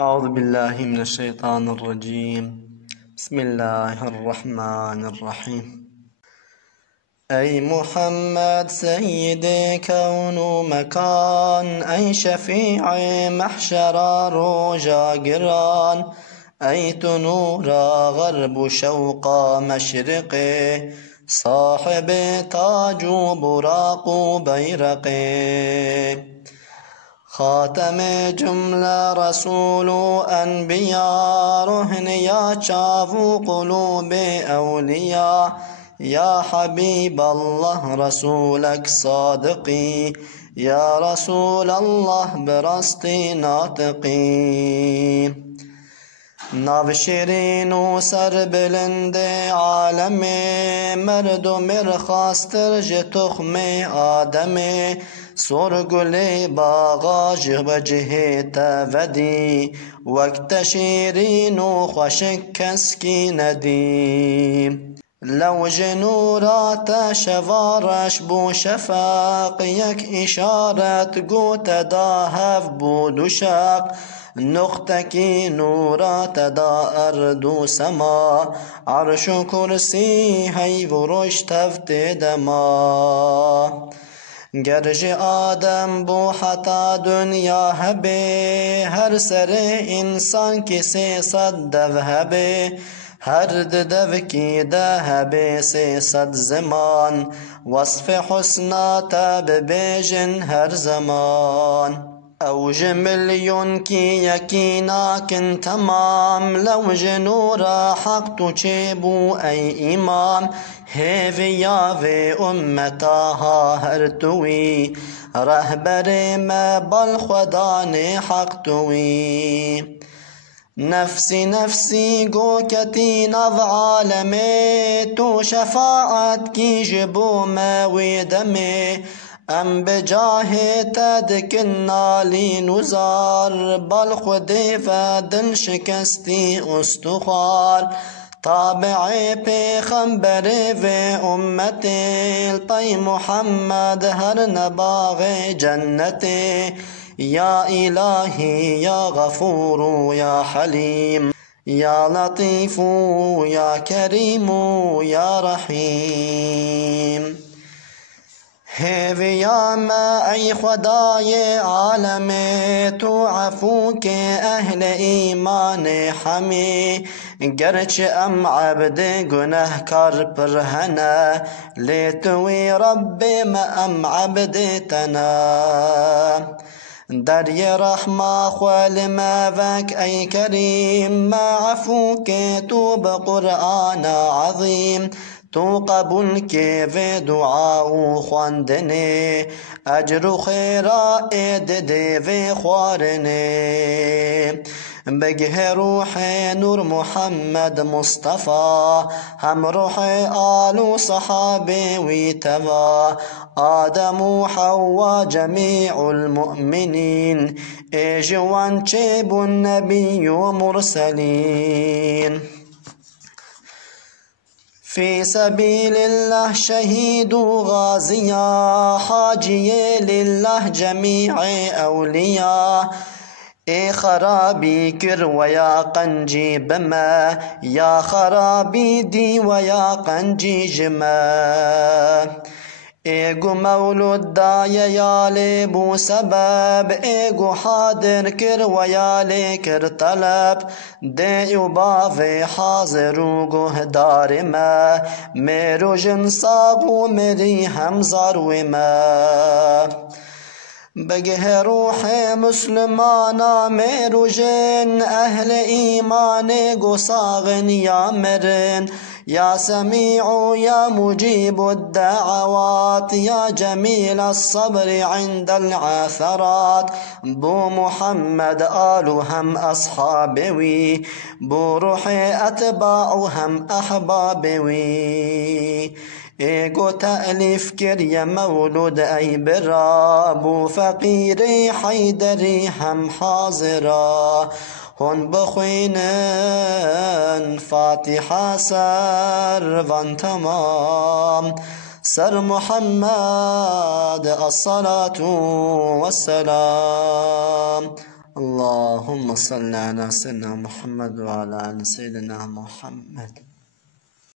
أعوذ بالله من الشيطان الرجيم. بسم الله الرحمن الرحيم. أي محمد سيد كون مكان، أي شفيع محشر رجا قران، أي تنور غرب شوق مشرقي، صاحب تاج براق بيرقي، خاتم جملة رسول أنبياء، رهن يا شافو قلوب أولياء، يا حبيب الله رسولك صادقي، يا رسول الله برستي ناطقي. ناو شیرین و سر بلند عالمه، مرد و مرخاستر ج تخم آدمه، سرگل باغا جه تودی، وقت شیرین و خوشک کسکی ندی. لو جنورات شوارش بو شفاق، یک اشارت گو تداهف بود شاق، نقطکی نورات دا ارض و سما، عرش و کرسی هی وروش تفت دما. گرج آدم بو حتا دنیا هبه، هر سر انسان کی 300 دو هبه، هر دو کی ده هبه 300 زمان، وصف حسنات ببیجن هر زمان. اوج مليون کی یقینا کن تمام، لوج نورا حق تو چیبو ای امام، هیوی یاوی امتاها هر توی، رهبر ما بالخدان حق توی. نفسی نفسی گو کتی نو عالمه، تو شفاعت کی جبو ما دمه، ام بجاه تدکن نالی نزار، بال خود فدن شکستی استخوار، تابع پیغمبر و امت الپی محمد هر نباغ جنت. یا الهی یا غفور یا حلیم، یا لطیف یا کریم یا رحیم. هیویا ما ای خدای عالم، تو عفو که اهل ایمان همی، گرچه ام عبد گناهکار پرهنه، لیتوی رب ما ام عبد تنا. دری رحمه خوال ما وک ای کریم، ما عفو که تو بقرآن عظیم، تو قبول که و دعا و خواندنه، اجر و خیرا دده و خوارنه. بگه روح نور محمد مصطفى، هم روح آل و صحابه وی توا، آدم و حوا جميع المؤمنين، اجوان چيب النبي ومرسلين. في سبيل الله شهيد غازيا، حاجي لله جميع أولياء، ای خرابی کر و یا قنجی بما، یا خرابی دی و یا قنجی جما. ایگو مولود دای یا لیبو سبب، ایگو حاضر کر و یا لیکر طلب، دیو باوی حاضر و گهدار ما، میرو جنساب و میری همزار و ما. بگه روح مسلمانا میرو جن، اهل ایمان گساغن یا مرن، يا سميع يا مجيب الدعوات، يا جميل الصبر عند العثرات. بو محمد آل هم أصحابي، بو روحي أتباع هم أحبابي. ایگو تألیف کر یا مولود ای برا، بو فقیری حیدری هم حاضرا، هون بخوینن فاتحه سر وان تمام، سر محمد الصلاة والسلام. اللهم صل على سيدنا محمد وعلى آل سيدنا محمد.